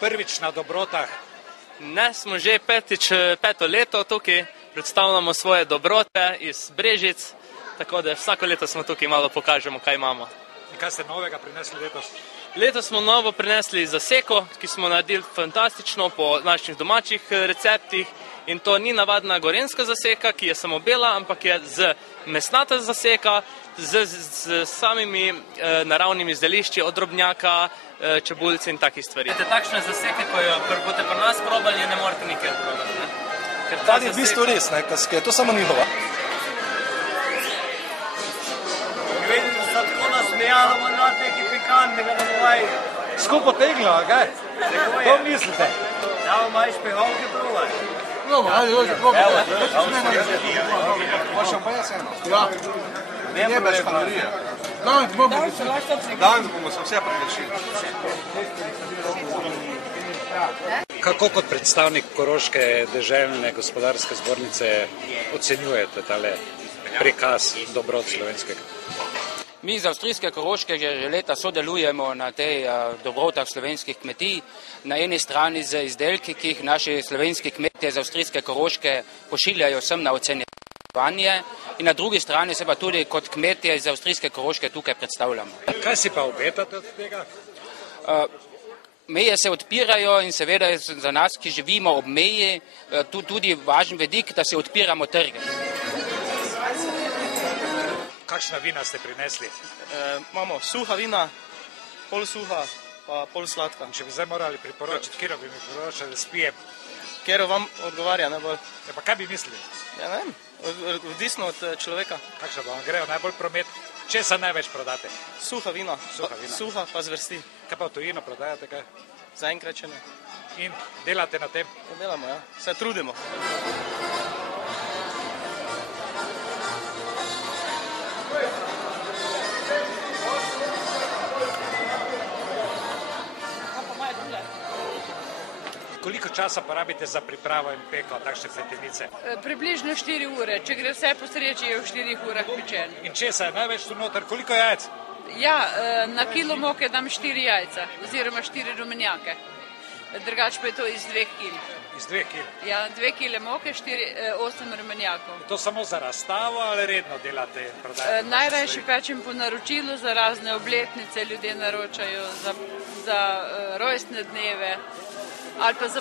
prvič na dobrotah? Ne, smo že peto leto tukaj, predstavljamo svoje dobrote iz Brežic, tako da vsako leto smo tukaj malo pokažemo, kaj imamo. In kaj ste novega prinesli letos? Letos smo novo prinesli zaseko, ki smo naredili fantastično po naših domačih receptih in to ni navadna gorenjska zaseka, ki je samo bela, ampak je z mesnata zaseka, z samimi naravnimi zelišči od drobnjaka, čebulce in takih stvari. Takšne zaseke, ko jo boste pri nas probali, ne morete nikjer probati. Ta je v bistvu res, ker je to samo njihova. Vidite, da tako nasmejalo, mandat nekaj pikantnega, da bovaj. Skupo teglo, a kaj? To mislite? Da bo maj špehovke provaj. No, ajde, dođe, probaj. Možemo pa jaz eno? Ja. Ne bez kalorije. Danes bomo se vse prekrešili. Kako kot predstavnik Koroške deželne gospodarske zbornice ocenjujete tale prikaz dobrot slovenskega? Mi iz avstrijske Koroške že leta sodelujemo na tej dobrotah slovenskih kmetij. Na eni strani z izdelki, ki jih naši slovenski kmetje iz avstrijske Koroške pošiljajo sem na ocenjevanje, in na drugi strani se pa tudi kot kmetje iz avstrijske Koroške tukaj predstavljamo. Kaj si pa obetate od tega? Meje se odpirajo in seveda je za nas, ki živimo ob meji, tudi važen vidik, da se odpiramo trge. Kakšna vina ste prinesli? Imamo suha vina, pol suha, pa pol sladka. Če bi zdaj morali priporočiti, kjer bi mi priporočali, da spijem? Kjer vam odgovarja najbolj? Ja, pa kaj bi mislili? Ja, ne vem, odvisno od človeka. Kakšna vam grejo najbolj promet? Če se največ prodate? Suha vina, suha pa zvrsti. Kaj pa v tujino prodajate kaj? Zaenkrat še ne. In delate na tem? Ja, delamo, ja. Se trudimo. Koliko časa porabite za pripravo in peko takšne pletenice? Približno 4 ure. Če gre vse po sreči, je v 4 urah pečen. In česa je največ tu noter? Koliko jajc? Ja, na kilo moke dam 4 jajca, oziroma 4 rumenjake. Drugače pa je to iz 2 kil. Iz 2 kil? Ja, 2 kile moke, 8 rumenjakov. To samo za razstavo ali redno delate in prodajate? Najrajši pečem po naročilu za razne obletnice, ljudje naročajo za rojstne dneve ali pa za